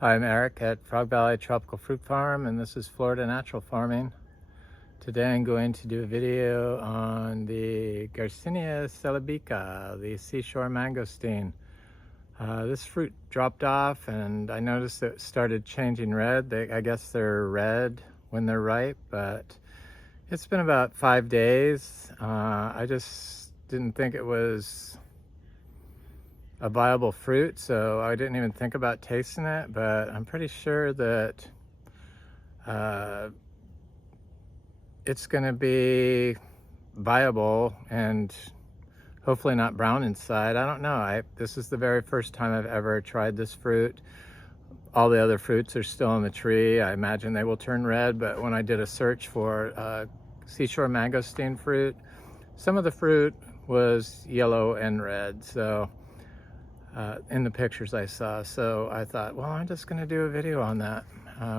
Hi, I'm Eric at Frog Valley Tropical Fruit Farm, and this is Florida Natural Farming. Today I'm going to do a video on the Garcinia celebica, the Seashore Mangosteen. This fruit dropped off and I noticed it started changing red. I guess they're red when they're ripe, but it's been about 5 days. I just didn't think it was a viable fruit, so I didn't even think about tasting it, but I'm pretty sure that it's gonna be viable and hopefully not brown inside. I don't know. This is the very first time I've ever tried this fruit. All the other fruits are still on the tree. I imagine they will turn red, but when I did a search for Seashore Mangosteen fruit, some of the fruit was yellow and red, so in the pictures I saw. So I thought, well, I'm just going to do a video on that.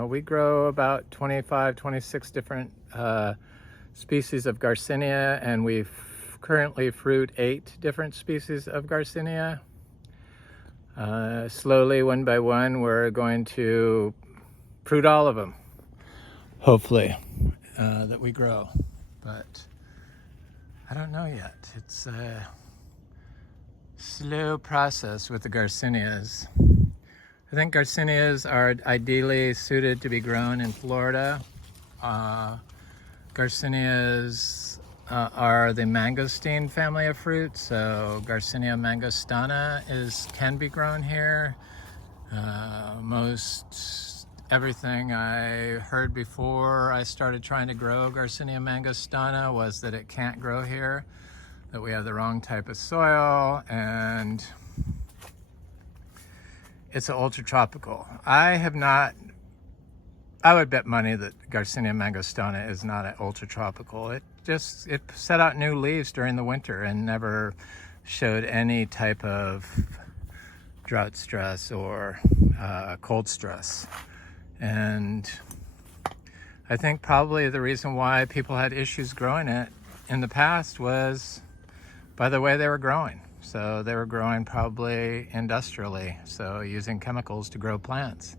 We grow about 25, 26 different species of Garcinia, and we currently fruit 8 different species of Garcinia. Slowly, one by one, we're going to fruit all of them, hopefully, that we grow. But I don't know yet. It's slow process with the Garcinias. I think Garcinias are ideally suited to be grown in Florida. Garcinias are the mangosteen family of fruits, so Garcinia mangostana can be grown here. Most everything I heard before I started trying to grow Garcinia mangostana was that it can't grow here, that we have the wrong type of soil, and it's an ultra tropical. I would bet money that Garcinia mangostana is not an ultra tropical. It set out new leaves during the winter and never showed any type of drought stress or cold stress. And I think probably the reason why people had issues growing it in the past was by the way they were growing. So they were growing probably industrially, so using chemicals to grow plants.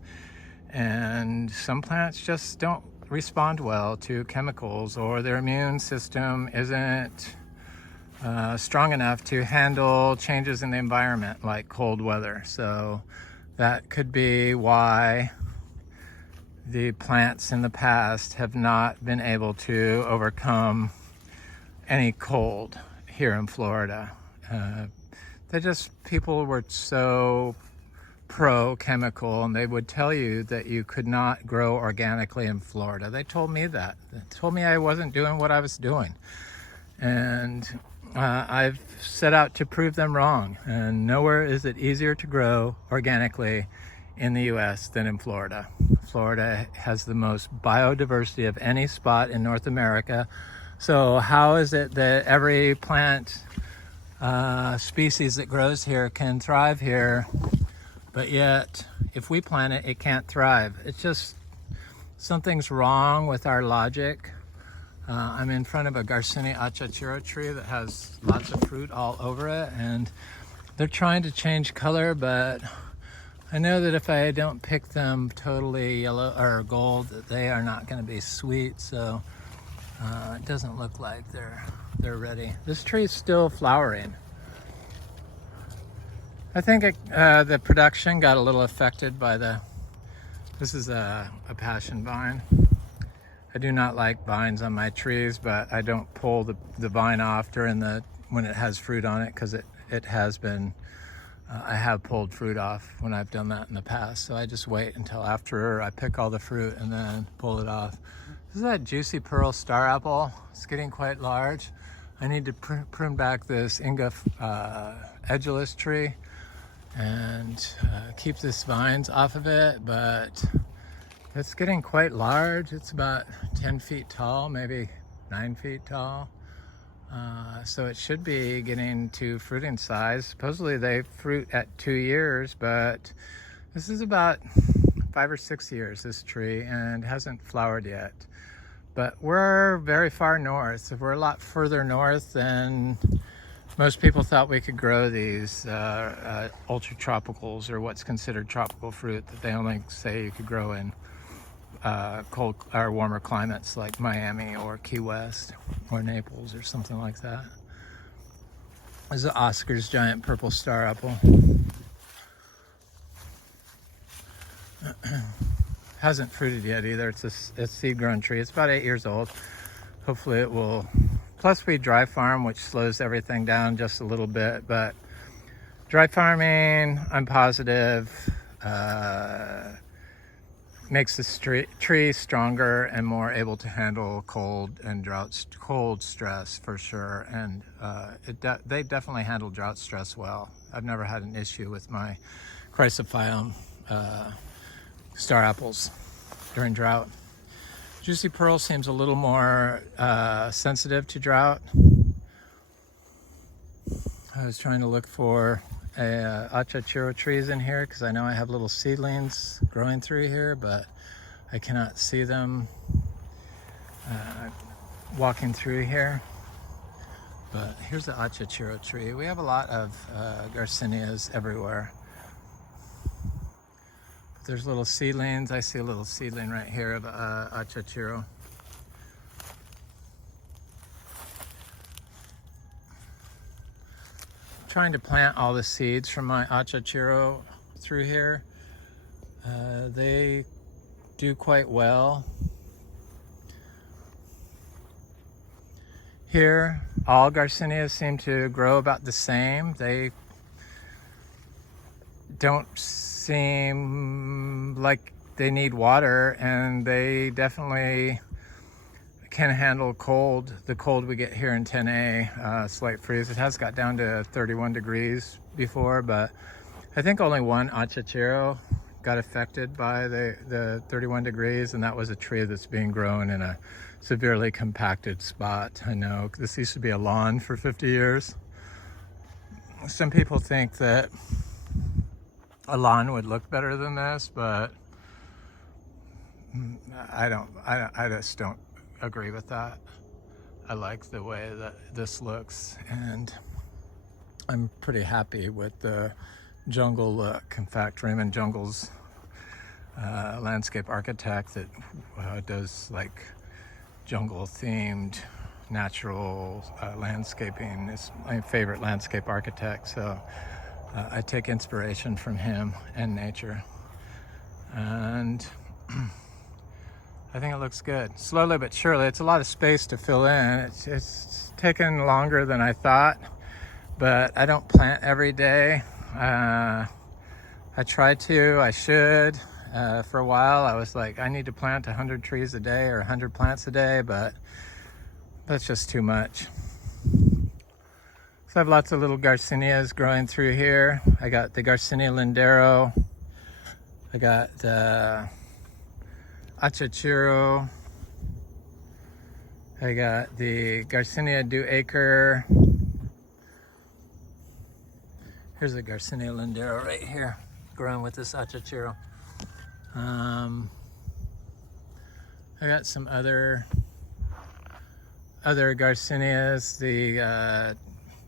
And some plants just don't respond well to chemicals, or their immune system isn't strong enough to handle changes in the environment like cold weather. So that could be why the plants in the past have not been able to overcome any cold here in Florida. People were so pro-chemical, and they would tell you that you could not grow organically in Florida. They told me that. They told me I wasn't doing what I was doing. And I've set out to prove them wrong. And nowhere is it easier to grow organically in the US than in Florida. Florida has the most biodiversity of any spot in North America. So how is it that every plant species that grows here can thrive here, but yet if we plant it, it can't thrive? It's just, something's wrong with our logic. I'm in front of a Garcinia achachura tree that has lots of fruit all over it, and they're trying to change color, but I know that if I don't pick them totally yellow or gold, that they are not going to be sweet. So it doesn't look like they're ready. This tree is still flowering. I think the production got a little affected by this is a passion vine. I do not like vines on my trees, but I don't pull the vine off when it has fruit on it, because it has been, I have pulled fruit off when I've done that in the past. So I just wait until after I pick all the fruit and then pull it off. This is that juicy pearl star apple. It's getting quite large. I need to prune back this Inga edulis tree and keep this vines off of it, but it's getting quite large. It's about 10 feet tall, maybe 9 feet tall. So it should be getting to fruiting size. Supposedly they fruit at 2 years, but this is about 5 or 6 years, this tree, and hasn't flowered yet. But we're very far north. We're a lot further north than Most people thought we could grow these ultra tropicals, or what's considered tropical fruit, that they only say you could grow in cold or warmer climates like Miami or Key West or Naples or something like that. This is Oscar's giant purple star apple. Hasn't fruited yet either. It's a seed-grown tree. It's about 8 years old. Hopefully it will. Plus we dry farm, which slows everything down just a little bit. But dry farming, I'm positive, makes the tree stronger and more able to handle cold and cold stress for sure. And they definitely handle drought stress well. I've never had an issue with my chrysophyllum star apples during drought. Juicy Pearl seems a little more sensitive to drought. I was trying to look for achachiro trees in here because I know I have little seedlings growing through here, but I cannot see them walking through here. But here's the achachiro tree. We have a lot of Garcinias everywhere. There's little seedlings. I see a little seedling right here of achachiro. Trying to plant all the seeds from my achachiro through here. They do quite well. Here, all Garcinias seem to grow about the same. They don't seem like they need water, and they definitely can handle cold, the cold we get here in 10A, slight freeze. It has got down to 31 degrees before, but I think only one achachiro got affected by the 31 degrees, and that was a tree that's being grown in a severely compacted spot. I know this used to be a lawn for 50 years. Some people think that a lawn would look better than this, but I just don't agree with that. I like the way that this looks, and I'm pretty happy with the jungle look. In fact, Raymond Jungle's landscape architect that does like jungle themed natural landscaping is my favorite landscape architect, so I take inspiration from him and nature, and I think it looks good. Slowly but surely. It's a lot of space to fill in. It's taken longer than I thought, but I don't plant every day. I try to, I should. For a while I was like, I need to plant 100 trees a day or 100 plants a day, but that's just too much. So I have lots of little Garcinias growing through here. I got the Garcinia lindero. I got the achachiro. I got the Garcinia duacre. Here's the Garcinia lindero right here, growing with this achachiro. I got some other Garcinias, the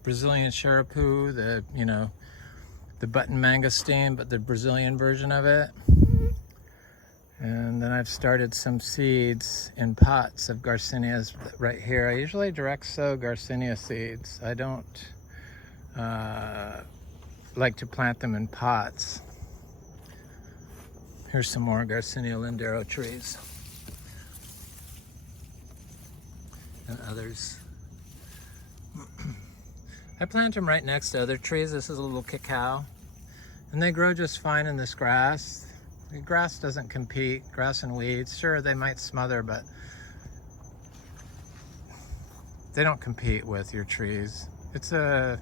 Brazilian Xerapu, the button mangosteen, but the Brazilian version of it. And then I've started some seeds in pots of Garcinias right here. I usually direct sow Garcinia seeds. I don't like to plant them in pots. Here's some more Garcinia lindero trees and others. I plant them right next to other trees. This is a little cacao, and they grow just fine in this grass. The grass doesn't compete, grass and weeds. Sure, they might smother, but they don't compete with your trees. It's a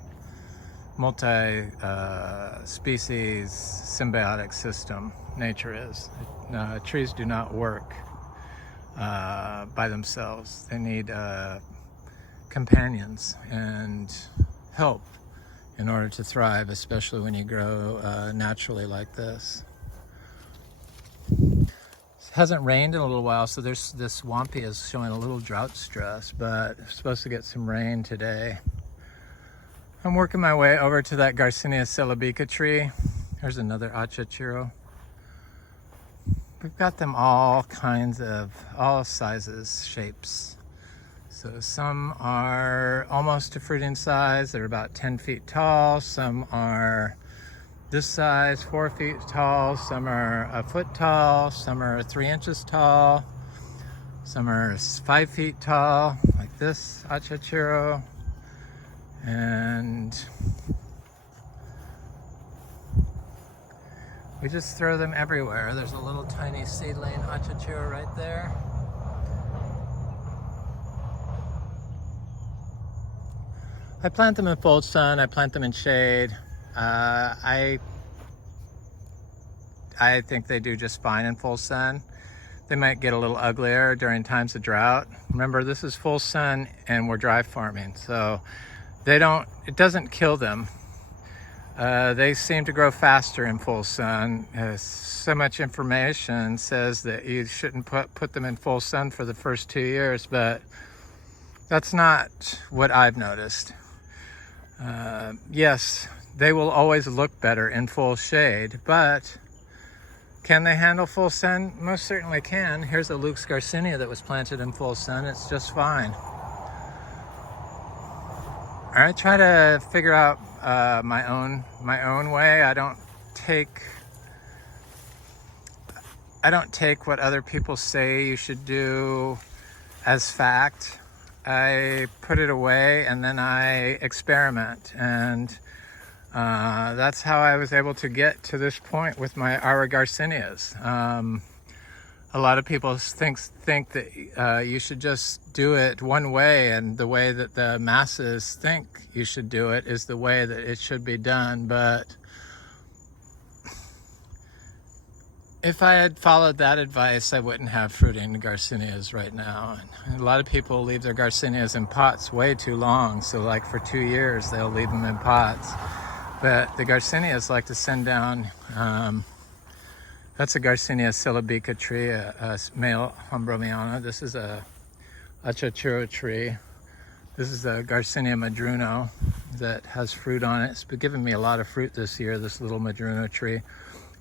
multi-species symbiotic system. Nature is. Trees do not work by themselves. They need companions and help in order to thrive, especially when you grow naturally like this. It hasn't rained in a little while, so this swampy is showing a little drought stress, but we're supposed to get some rain today. I'm working my way over to that Garcinia celebica tree. There's another achachiro. We've got them all kinds of, all sizes, shapes. So some are almost to fruiting size. They're about 10 feet tall. Some are this size, 4 feet tall. Some are a foot tall. Some are 3 inches tall. Some are 5 feet tall, like this achachiro. And we just throw them everywhere. There's a little tiny seedling achachiro right there. I plant them in full sun, I plant them in shade. I think they do just fine in full sun. They might get a little uglier during times of drought. Remember, this is full sun and we're dry farming, so it doesn't kill them. They seem to grow faster in full sun. So much information says that you shouldn't put them in full sun for the first 2 years, but that's not what I've noticed. Yes, they will always look better in full shade, but can they handle full sun? Most certainly can. Here's a Luke's Garcinia that was planted in full sun. It's just fine. I try to figure out my own way. I don't take what other people say you should do as fact. I put it away and then I experiment, and that's how I was able to get to this point with our Garcinias. A lot of people think that you should just do it one way, and the way that the masses think you should do it is the way that it should be done. But if I had followed that advice, I wouldn't have fruiting Garcinias right now. And a lot of people leave their Garcinias in pots way too long. So like for 2 years, they'll leave them in pots. But the Garcinias like to send down, that's a Garcinia celebica tree, a male hombroniana. This is a achachiro tree. This is a Garcinia madruno that has fruit on it. It's been giving me a lot of fruit this year, this little madruno tree.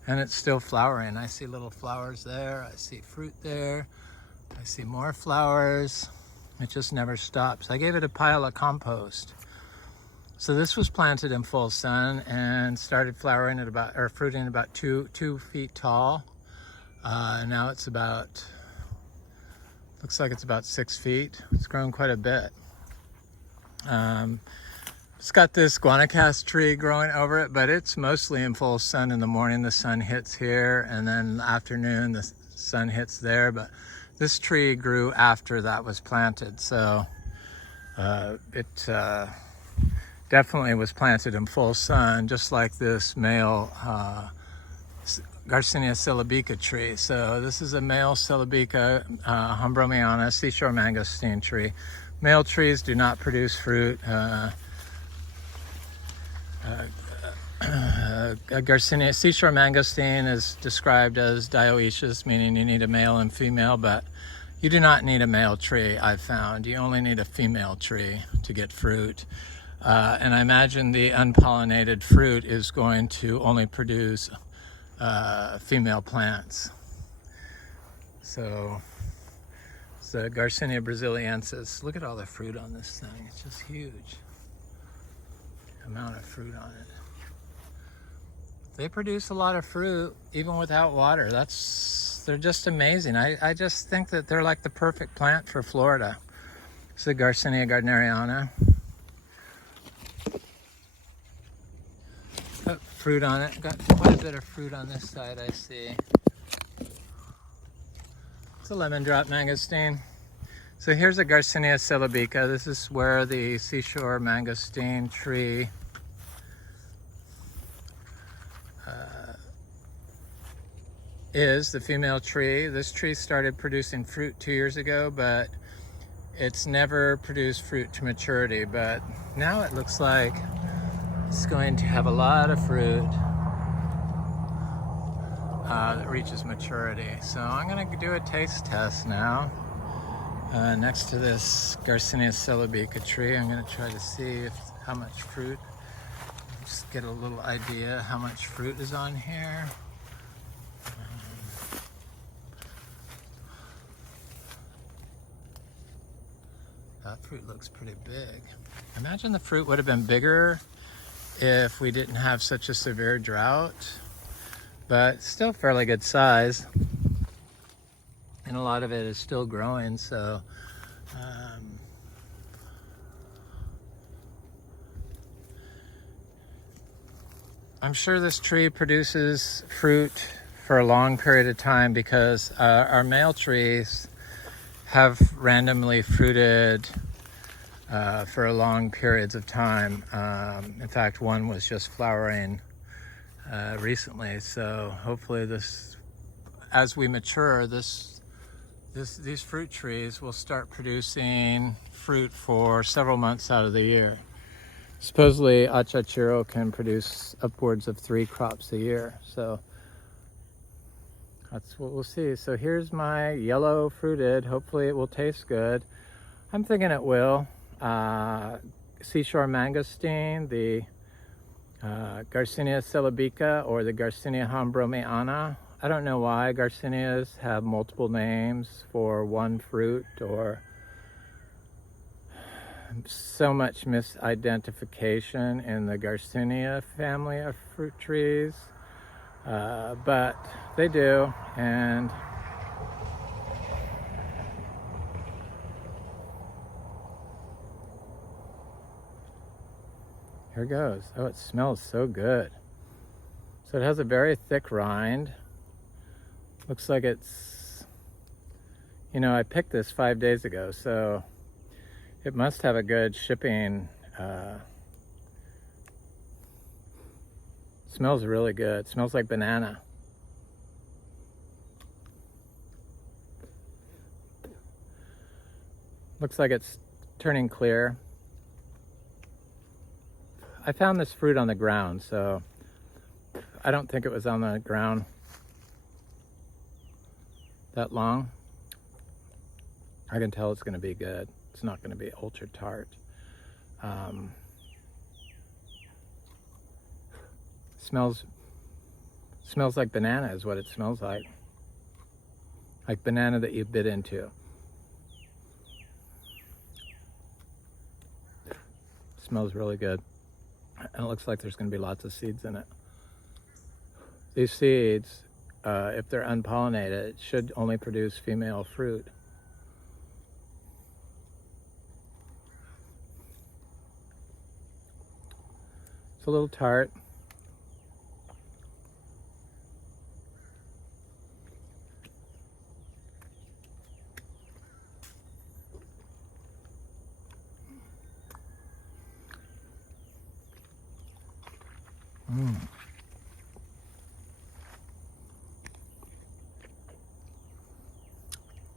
And it's still flowering. I see little flowers there. I see fruit there. I see more flowers. It just never stops. I gave it a pile of compost. So this was planted in full sun and started flowering at fruiting about 2 feet tall. Now it's looks like it's about 6 feet. It's grown quite a bit. It's got this guanacaste tree growing over it, but it's mostly in full sun in the morning. The sun hits here, and then in the afternoon the sun hits there. But this tree grew after that was planted, so it definitely was planted in full sun, just like this male Garcinia celebica tree. So this is a male celebica hombroniana Seashore Mangosteen tree. Male trees do not produce fruit. Garcinia Seashore Mangosteen is described as dioecious, meaning you need a male and female, but you do not need a male tree, I've found. You only need a female tree to get fruit. And I imagine the unpollinated fruit is going to only produce female plants. So it's the Garcinia brasiliensis. Look at all the fruit on this thing. It's just huge. Amount of fruit on it. They produce a lot of fruit even without water. They're just amazing. I just think that they're like the perfect plant for Florida. It's the Garcinia gardneriana. Got fruit on it. Got quite a bit of fruit on this side, I see. It's a lemon drop mangosteen. So here's a Garcinia celebica. This is where the Seashore Mangosteen tree is, the female tree. This tree started producing fruit 2 years ago, but it's never produced fruit to maturity. But now it looks like it's going to have a lot of fruit that reaches maturity. So I'm going to do a taste test now. Next to this Garcinia celebica tree, I'm going to try to see how much fruit Just get a little idea how much fruit is on here. That fruit looks pretty big. Imagine the fruit would have been bigger if we didn't have such a severe drought, but still fairly good size. And a lot of it is still growing, so I'm sure this tree produces fruit for a long period of time because our male trees have randomly fruited for long periods of time. In fact, one was just flowering recently. So hopefully this, as we mature, these fruit trees will start producing fruit for several months out of the year. Supposedly Achachiro can produce upwards of 3 crops a year. So that's what we'll see. So here's my yellow fruited. Hopefully it will taste good. I'm thinking it will. Seashore Mangosteen, the Garcinia celebica, or the Garcinia hombroniana. I don't know why Garcinias have multiple names for one fruit, or so much misidentification in the Garcinia family of fruit trees. But they do, and here goes. Oh, it smells so good. So it has a very thick rind. Looks like it's, you know, I picked this 5 days ago, so it must have a good shipping. Smells really good. Smells like banana. Looks like it's turning clear. I found this fruit on the ground, so I don't think it was on the ground that long. I can tell it's going to be good. It's not going to be ultra tart. Smells like banana is what it smells like. Like banana that you bit into. Smells really good. And it looks like there's going to be lots of seeds in it. These seeds, if they're unpollinated, should only produce female fruit. It's a little tart.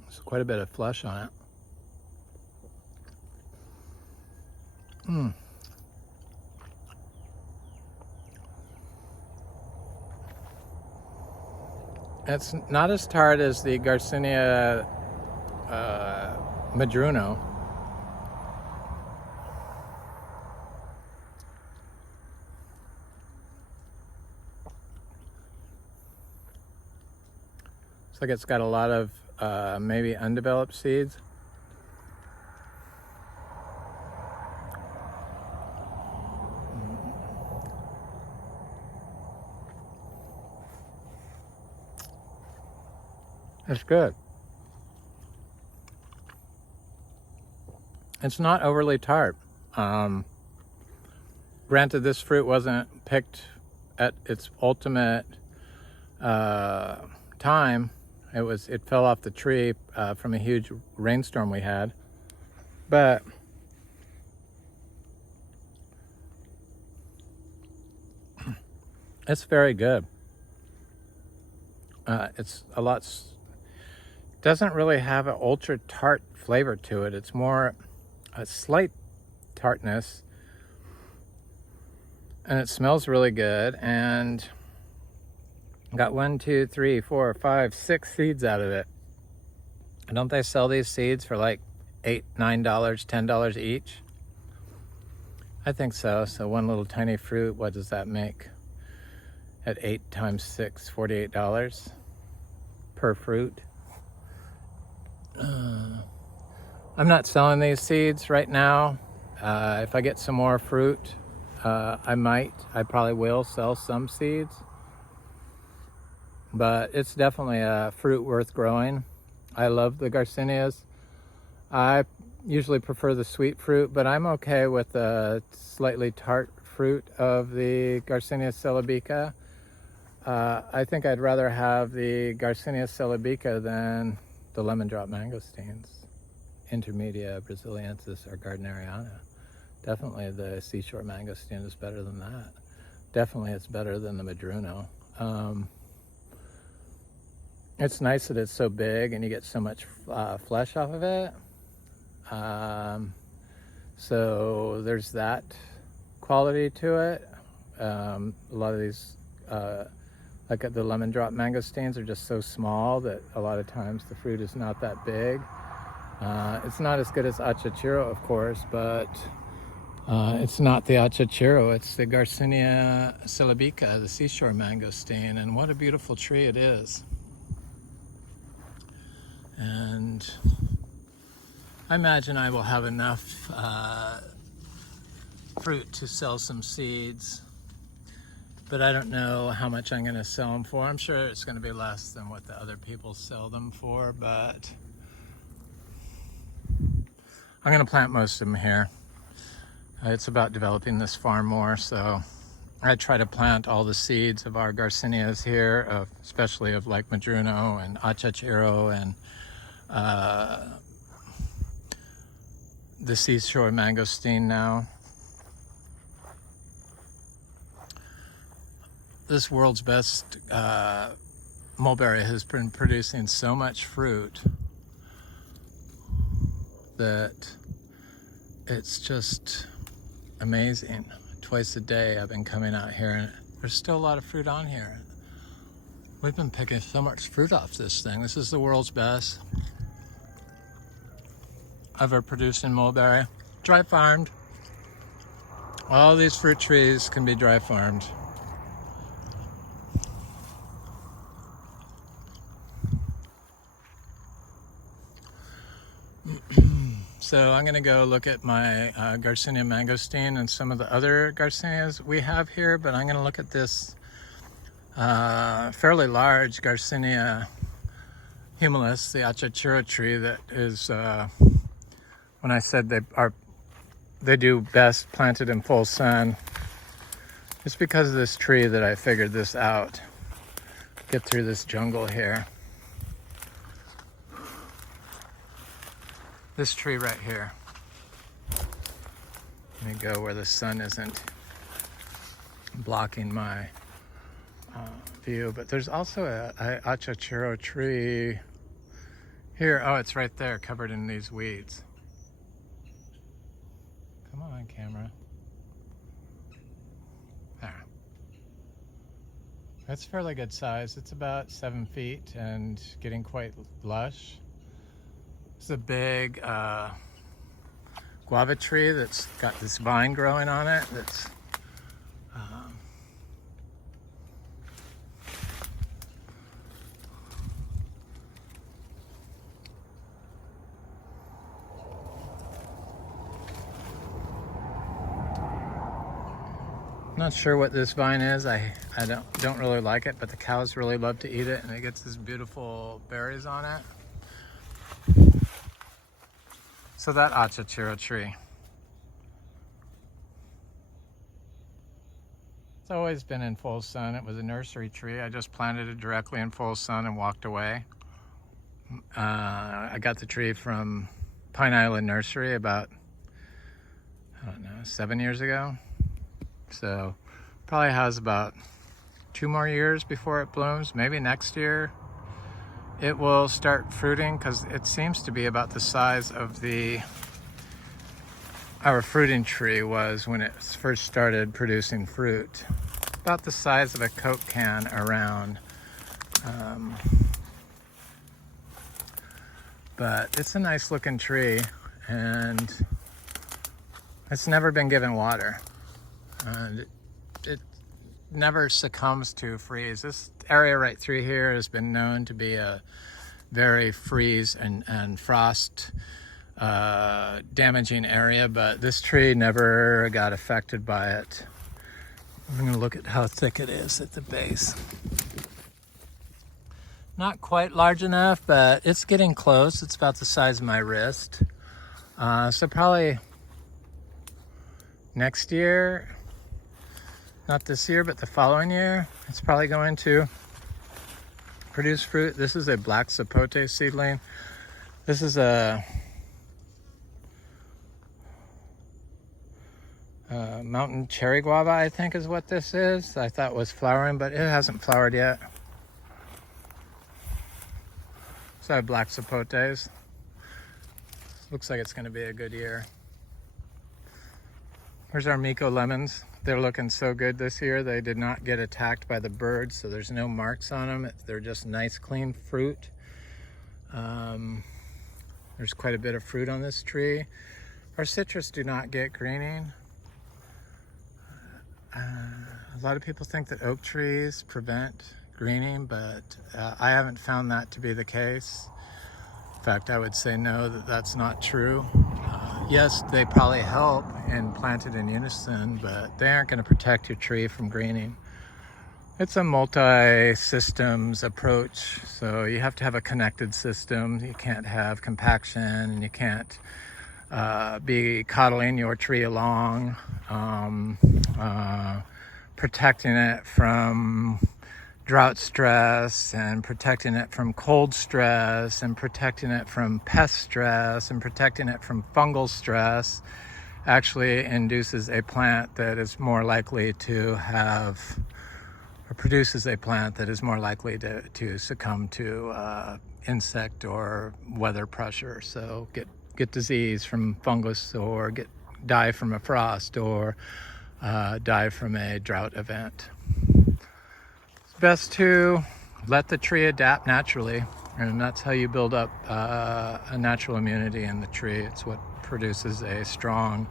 There's quite a bit of flesh on it. It's not as tart as the Garcinia madruno. Looks like it's got a lot of maybe undeveloped seeds. It's good. It's not overly tart. Granted, this fruit wasn't picked at its ultimate time. It fell off the tree from a huge rainstorm we had. But it's very good. It's a lot. Doesn't really have an ultra tart flavor to it. It's more a slight tartness, and it smells really good. And got 1, 2, 3, 4, 5, 6 seeds out of it. And don't they sell these seeds for like $8, $9, $10 each? I think so. So one little tiny fruit, what does that make? At 8 times 6, $48 per fruit. I'm not selling these seeds right now. If I get some more fruit, I probably will sell some seeds. But it's definitely a fruit worth growing. I love the Garcinias. I usually prefer the sweet fruit, but I'm okay with the slightly tart fruit of the Garcinia celebica. I think I'd rather have the Garcinia celebica than the lemon drop mangosteens, Intermedia brasiliensis or gardneriana. Definitely the Seashore Mangosteen is better than that. Definitely it's better than the Madruno. It's nice that it's so big and you get so much flesh off of it. So there's that quality to it. A lot of these, like the lemon drop mangosteens, are just so small that a lot of times the fruit is not that big. It's not as good as achachiro, of course, but it's not the achachiro, it's the Garcinia celebica, the Seashore Mangosteen, and what a beautiful tree it is. And I imagine I will have enough fruit to sell some seeds, but I don't know how much I'm going to sell them for. I'm sure it's going to be less than what the other people sell them for, but I'm going to plant most of them here. It's about developing this farm more, so I try to plant all the seeds of our Garcinias here, especially of like Madruno and achachiro and the Seashore Mangosteen now. This world's best mulberry has been producing so much fruit that it's just amazing. Twice a day I've been coming out here and there's still a lot of fruit on here. We've been picking so much fruit off this thing. This is the world's best ever producing mulberry. Dry farmed. All these fruit trees can be dry farmed. So I'm going to go look at my Garcinia mangosteen and some of the other Garcinias we have here, but I'm going to look at this fairly large Garcinia humilis, the achachiro tree that is, when I said they do best planted in full sun, it's because of this tree that I figured this out. Get through this jungle here. This tree right here. Let me go where the sun isn't blocking my view, but there's also a achachiro tree here. Oh, it's right there, covered in these weeds. Come on, camera. There. That's fairly good size. It's about 7 feet and getting quite lush. It's a big guava tree that's got this vine growing on it that's not sure what this vine is. I don't really like it, but the cows really love to eat it and it gets these beautiful berries on it. So that achachiro tree, it's always been in full sun. It was a nursery tree. I just planted it directly in full sun and walked away. I got the tree from Pine Island Nursery about, I don't know, 7 years ago. So probably has about 2 more years before it blooms. Maybe next year it will start fruiting, because it seems to be about the size of our fruiting tree was when it first started producing fruit. About the size of a Coke can around. But it's a nice looking tree, and It's never been given water. And it never succumbs to freeze. This area right through here has been known to be a very freeze and frost damaging area, but this tree never got affected by it. I'm going to look at how thick it is at the base. Not quite large enough, but it's getting close. It's about the size of my wrist. So probably next year, not this year, but the following year, it's probably going to produce fruit. This is a black sapote seedling. This is a mountain cherry guava, I think is what this is. I thought was flowering, but it hasn't flowered yet. So I have black sapotes. Looks like it's going to be a good year. Here's our Miko lemons. They're looking so good this year. They did not get attacked by the birds, so there's no marks on them. They're just nice, clean fruit. There's quite a bit of fruit on this tree. Our citrus do not get greening. A lot of people think that oak trees prevent greening, but I haven't found that to be the case. In fact, I would say no, that's not true. Yes, they probably help and planted in unison, but they aren't going to protect your tree from greening. It's a multi-systems approach, so you have to have a connected system. You can't have compaction, and you can't be coddling your tree along, protecting it from drought stress and protecting it from cold stress and protecting it from pest stress and protecting it from fungal stress actually induces a plant that is more likely to have, or produces a plant that is more likely to succumb to insect or weather pressure. So get disease from fungus, or die from a frost, or die from a drought event. It's best to let the tree adapt naturally, and that's how you build up a natural immunity in the tree. It's what produces a strong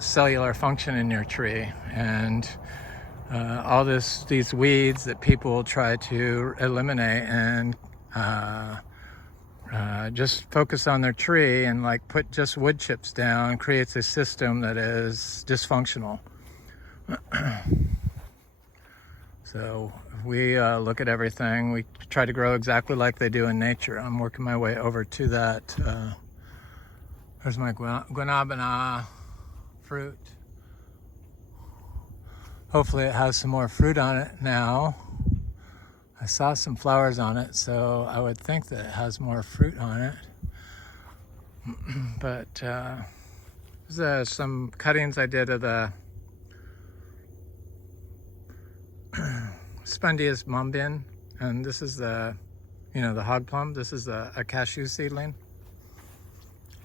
cellular function in your tree. And all these weeds that people try to eliminate and just focus on their tree and like put just wood chips down creates a system that is dysfunctional. So we look at everything. We try to grow exactly like they do in nature. I'm working my way over to that. There's my guanabana fruit. Hopefully it has some more fruit on it now. I saw some flowers on it, so I would think that it has more fruit on it. But there's some cuttings I did of the Spondius mumbin, and this is the hog plum. This is a cashew seedling.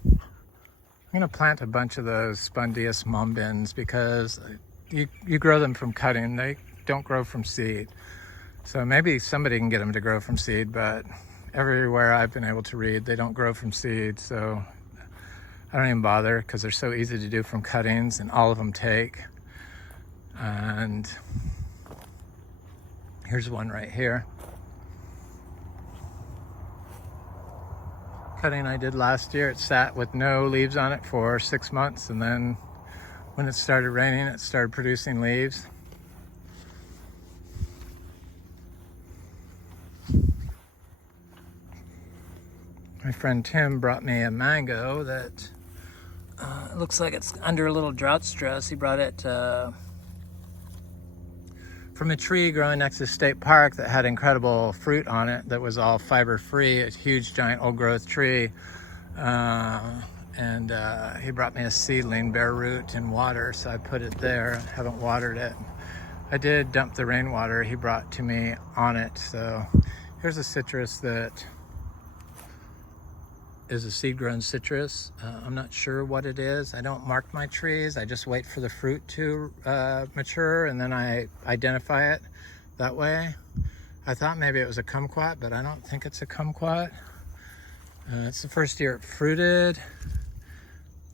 I'm gonna plant a bunch of those Spondius mumbins because you grow them from cutting. They don't grow from seed. So maybe somebody can get them to grow from seed, but everywhere I've been able to read, they don't grow from seed. So I don't even bother because they're so easy to do from cuttings, and all of them take. And here's one right here. Cutting I did last year. It sat with no leaves on it for 6 months, and then when it started raining, it started producing leaves. My friend Tim brought me a mango that looks like it's under a little drought stress. He brought it from a tree growing next to the state park that had incredible fruit on it that was all fiber free. It's a huge, giant, old growth tree. And he brought me a seedling, bare root, in water, so I put it there. Haven't watered it. I did dump the rainwater he brought to me on it. So here's a citrus that is a seed-grown citrus. I'm not sure what it is. I don't mark my trees. I just wait for the fruit to mature, and then I identify it that way. I thought maybe it was a kumquat, but I don't think it's a kumquat. It's the first year it fruited.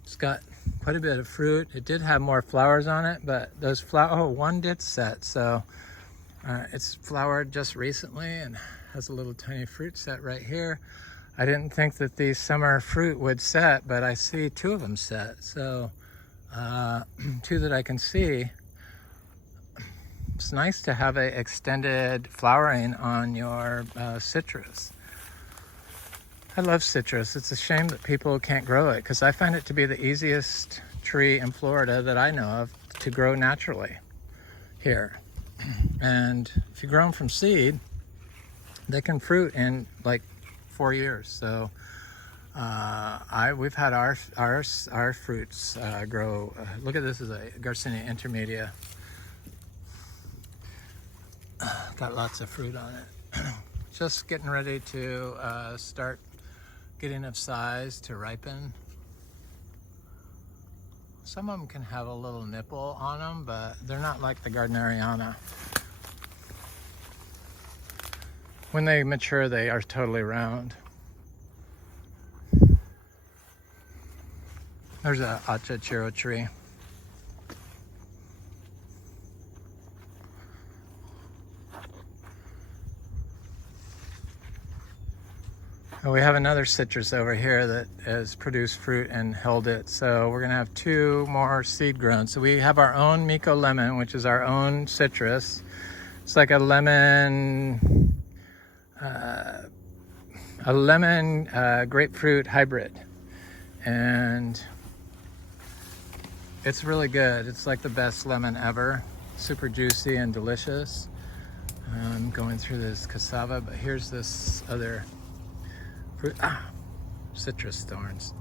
It's got quite a bit of fruit. It did have more flowers on it, but those one did set. So it's flowered just recently and has a little tiny fruit set right here. I didn't think that these summer fruit would set, but I see 2 of them set. So 2 that I can see. It's nice to have a extended flowering on your citrus. I love citrus. It's a shame that people can't grow it, because I find it to be the easiest tree in Florida that I know of to grow naturally here. And if you grow them from seed, they can fruit in like 4 years. So we've had our fruits grow. Look at this, is a Garcinia intermedia. Got lots of fruit on it. Just getting ready to start getting of size to ripen. Some of them can have a little nipple on them, but they're not like the Gardneriana. When they mature, they are totally round. There's a achachiro tree. We have another citrus over here that has produced fruit and held it. So we're gonna have 2 more seed grown. So we have our own Miko lemon, which is our own citrus. It's like a lemon grapefruit hybrid. And it's really good. It's like the best lemon ever. Super juicy and delicious. I'm going through this cassava, but here's this other fruit. Citrus thorns.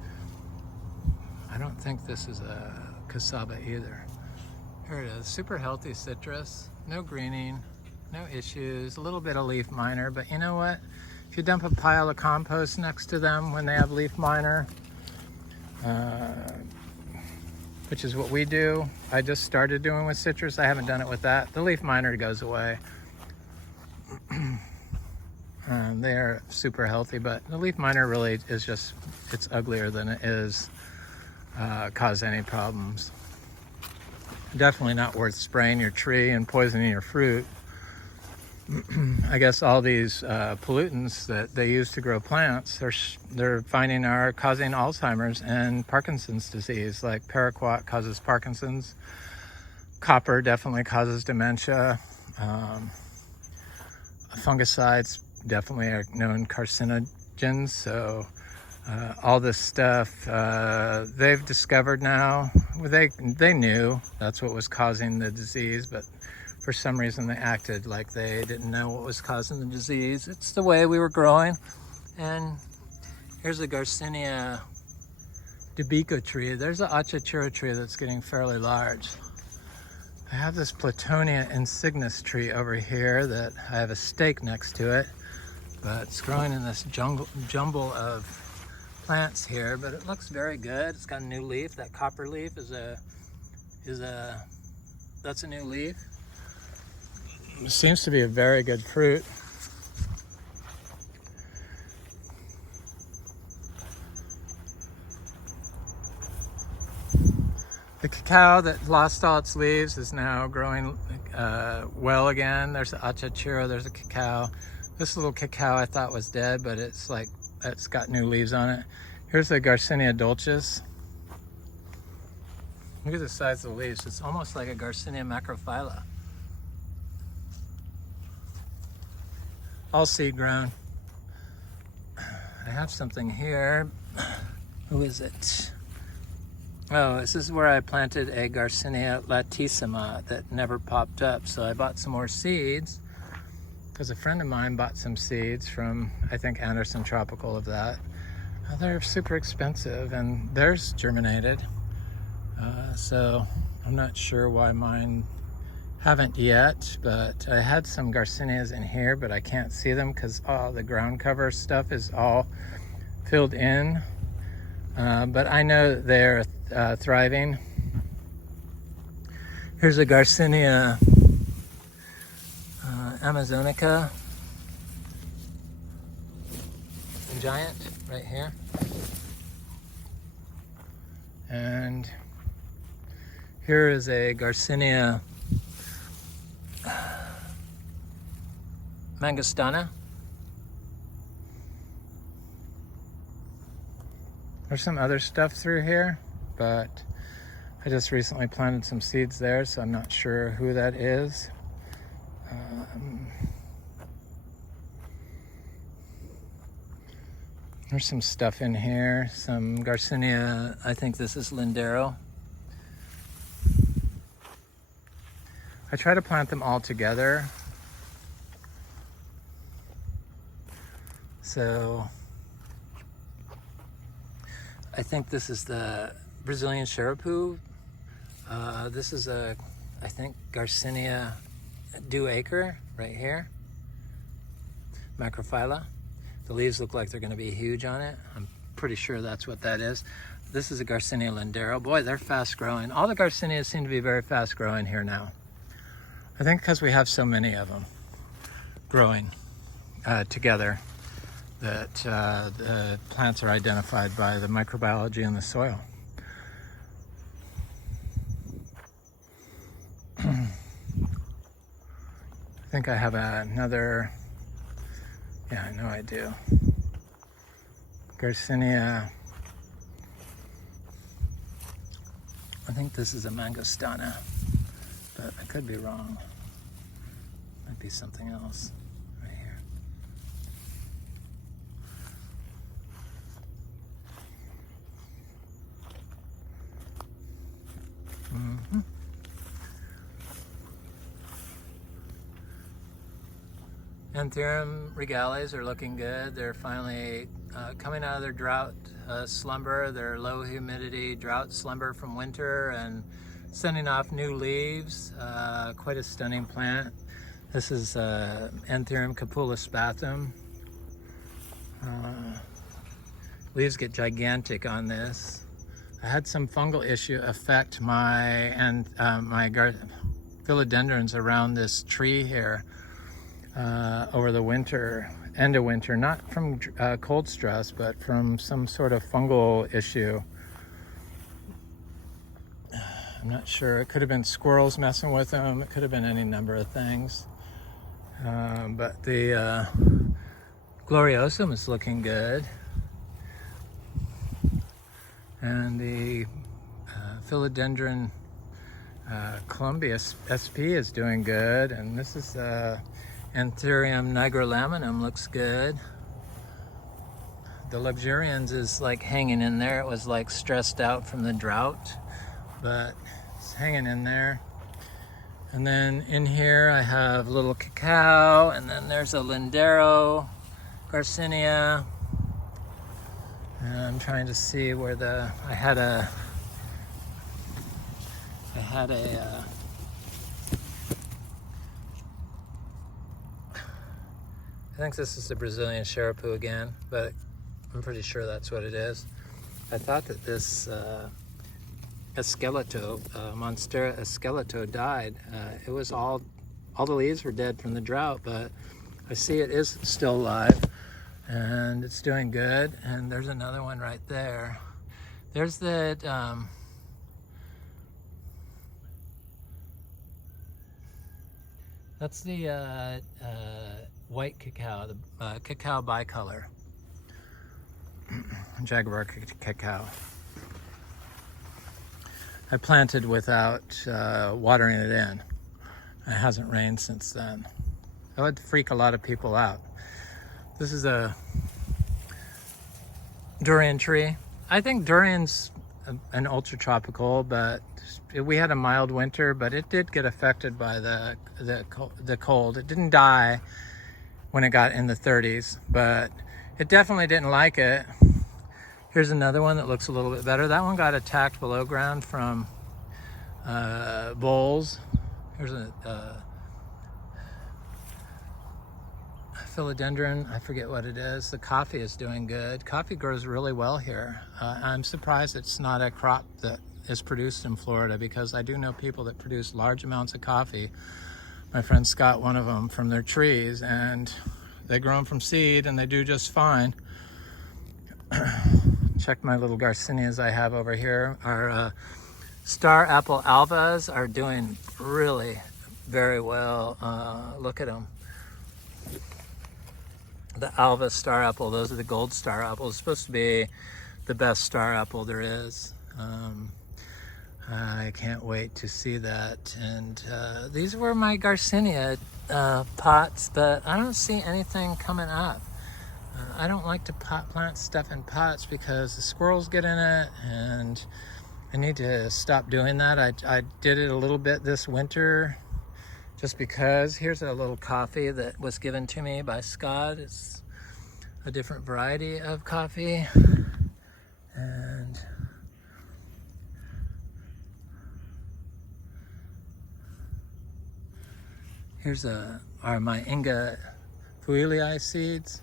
I don't think this is a cassava either. Here it is. Super healthy citrus. No greening. No issues. A little bit of leaf miner, but you know what? If you dump a pile of compost next to them when they have leaf miner, which is what we do. I just started doing with citrus. I haven't done it with that. The leaf miner goes away. They're super healthy, but the leaf miner really is just, it's uglier than it is cause any problems. Definitely not worth spraying your tree and poisoning your fruit. I guess all these pollutants that they use to grow plants, they're finding are causing Alzheimer's and Parkinson's disease. Like paraquat causes Parkinson's. Copper definitely causes dementia. Fungicides definitely are known carcinogens. So all this stuff they've discovered now. They knew that's what was causing the disease, but for some reason they acted like they didn't know what was causing the disease. It's the way we were growing. And here's a Garcinia debico tree. There's an achachiro tree that's getting fairly large. I have this Platonia insignis tree over here that I have a stake next to it, but it's growing in this jumble of plants here, but it looks very good. It's got a new leaf. That copper leaf that's a new leaf. It seems to be a very good fruit. The cacao that lost all its leaves is now growing well again. There's the achachiro, there's a cacao. This little cacao I thought was dead, but it's got new leaves on it. Here's the Garcinia dulcis. Look at the size of the leaves. It's almost like a Garcinia macrophylla. All seed grown. I have something here. Who is it? Oh, this is where I planted a Garcinia latissima that never popped up. So I bought some more seeds because a friend of mine bought some seeds from, I think, Anderson Tropical of that. They're super expensive and theirs germinated. So I'm not sure why mine haven't yet, but I had some Garcinias in here, but I can't see them because all the ground cover stuff is all filled in. But I know that they're thriving. Here's a Garcinia amazonica, giant right here. And Here is a Garcinia Mangostana. There's some other stuff through here, but I just recently planted some seeds there, so I'm not sure who that is. There's some stuff in here, some Garcinia, I think this is Lindero. I try to plant them all together. So I think this is the Brazilian Xerapu. This is I think Garcinia Duacre right here. Macrophylla. The leaves look like they're going to be huge on it. I'm pretty sure that's what that is. This is a Garcinia Lindero. Boy, they're fast growing. All the Garcinias seem to be very fast growing here now. I think because we have so many of them growing together that the plants are identified by the microbiology in the soil. I think I have another, yeah, I know I do. Garcinia, I think this is a Mangostana, but I could be wrong. Might be something else right here. Mm-hmm. Anthurium regales are looking good. They're finally coming out of their drought slumber, their low humidity drought slumber from winter, and sending off new leaves. Quite a stunning plant. This is Anthurium capulospathum. Leaves get gigantic on this. I had some fungal issue affect my philodendrons around this tree here over the winter, end of winter, not from cold stress, but from some sort of fungal issue. I'm not sure. It could have been squirrels messing with them. It could have been any number of things. But the gloriosum is looking good. And the philodendron Columbia SP is doing good. And this is Anthurium nigrolaminum, looks good. The luxurians is like hanging in there. It was like stressed out from the drought, but it's hanging in there. And then in here I have little cacao, and then there's a Lindero, Garcinia. And I'm trying to see where I had a I think this is the Brazilian Xerapu again, but I'm pretty sure that's what it is. I thought that this Esqueleto, Monstera Esqueleto died. It was all the leaves were dead from the drought, but I see it is still alive and it's doing good. And there's another one right there. There's that, that's the white cacao, the cacao bicolor, Jaguar cacao. I planted without watering it in. It hasn't rained since then. That would freak a lot of people out. This is a durian tree. I think durian's an ultra tropical, but we had a mild winter, but it did get affected by the cold. It didn't die when it got in the 30s, but it definitely didn't like it. Here's another one that looks a little bit better. That one got attacked below ground from voles. Here's a philodendron, I forget what it is. The coffee is doing good. Coffee grows really well here. I'm surprised it's not a crop that is produced in Florida, because I do know people that produce large amounts of coffee. My friend Scott, one of them, from their trees, and they grow them from seed and they do just fine. Check my little Garcinias I have over here. Are Star apple alvas are doing really very well. Look at them. The alva star apple, those are the gold star apples. It's supposed to be the best star apple there is. I can't wait to see that. And these were my Garcinia pots, but I don't see anything coming up. I don't like to plant stuff in pots because the squirrels get in it, and I need to stop doing that. I did it a little bit this winter just because. Here's a little coffee that was given to me by Scott. It's a different variety of coffee. And here's my Inga Fuilii seeds.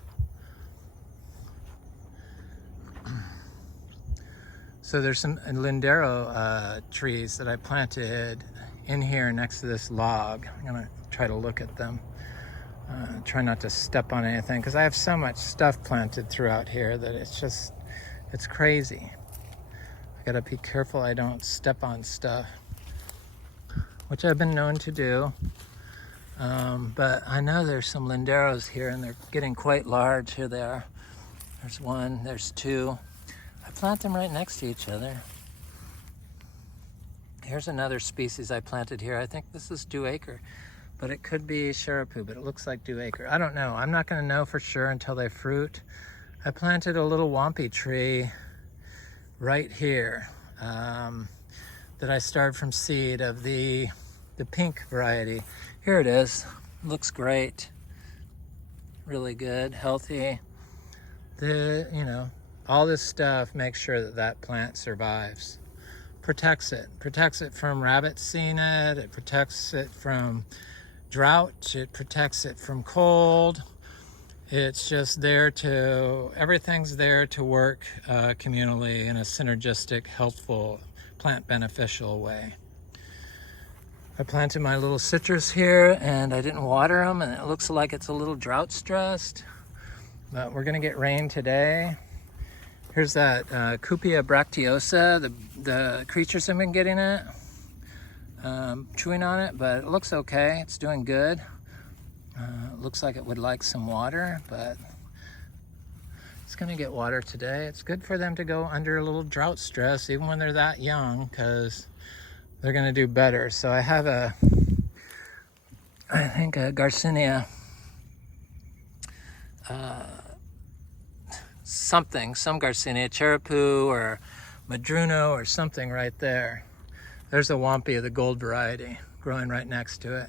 So there's some lindero trees that I planted in here next to this log. I'm gonna try to look at them. Try not to step on anything because I have so much stuff planted throughout here that it's crazy. I gotta be careful I don't step on stuff, which I've been known to do. But I know there's some linderos here and they're getting quite large. Here they are. There's one, there's two. I plant them right next to each other. Here's another species I planted here. I think this is dewacre, but it could be sharapoo, but it looks like dewacre. I don't know. I'm not gonna know for sure until they fruit. I planted a little wampy tree right here that I started from seed of the pink variety. Here it is. Looks great. Really good, healthy. All this stuff makes sure that that plant survives. Protects it from rabbits seeing it. It protects it from drought. It protects it from cold. It's just everything's there to work communally in a synergistic, healthful, plant beneficial way. I planted my little citrus here and I didn't water them, and it looks like it's a little drought stressed, but we're gonna get rain today. Here's that Cupia bracteosa. The creatures have been getting it, chewing on it, but it looks okay. It's doing good. It looks like it would like some water, but it's gonna get water today. It's good for them to go under a little drought stress, even when they're that young, because they're gonna do better. So I have I think a Garcinia, some Garcinia, Cherapoo or Madruno or something right there. There's a wampy of the gold variety growing right next to it.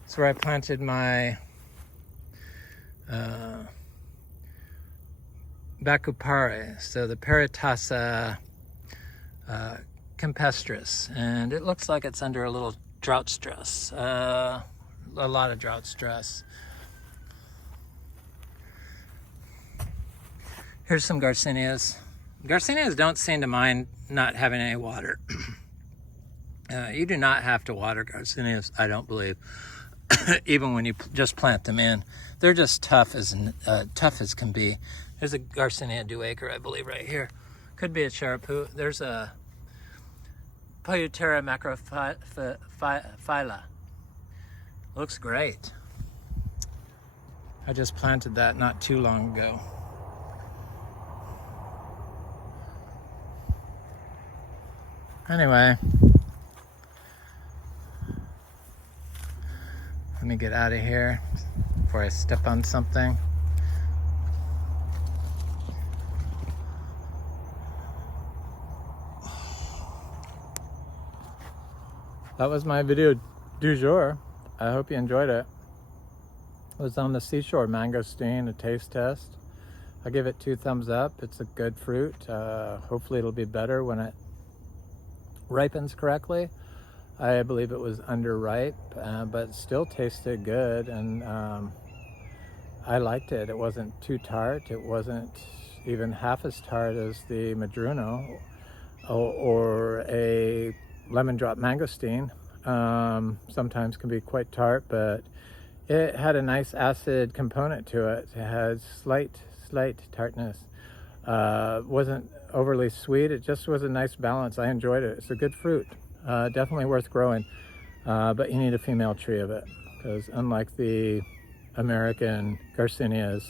That's where I planted my Bacupare, so the Paratasa campestris, and it looks like it's under a little drought stress, a lot of drought stress. Here's some Garcinias. Garcinias don't seem to mind not having any water. You do not have to water Garcinias, I don't believe, even when you just plant them in. They're just tough as can be. There's a Garcinia dewacre, I believe, right here. Could be a Cherapoo. There's a Poiutera macrophylla. Looks great. I just planted that not too long ago. Anyway, let me get out of here before I step on something. That was my video du jour. I hope you enjoyed it. It was on the Seashore Mangosteen, a taste test. I give it 2 thumbs up. It's a good fruit. Hopefully it'll be better when it ripens correctly. I believe it was underripe, but still tasted good, and I liked it. It wasn't too tart. It wasn't even half as tart as the Madruno or a lemon drop mangosteen. Sometimes can be quite tart, but it had a nice acid component to it. It had slight tartness. Wasn't overly sweet. It just was a nice balance. I enjoyed it. It's a good fruit. Definitely worth growing. But you need a female tree of it, because unlike the American Garcinias,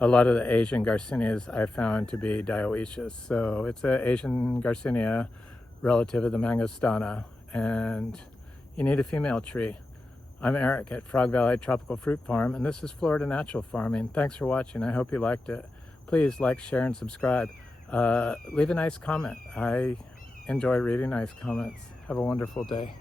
a lot of the Asian Garcinias I found to be dioecious. So it's an Asian Garcinia relative of the Mangostana, and you need a female tree. I'm Eric at Frog Valley Tropical Fruit Farm, and this is Florida Natural Farming. Thanks for watching. I hope you liked it. Please like, share, and subscribe. Leave a nice comment. I enjoy reading nice comments. Have a wonderful day.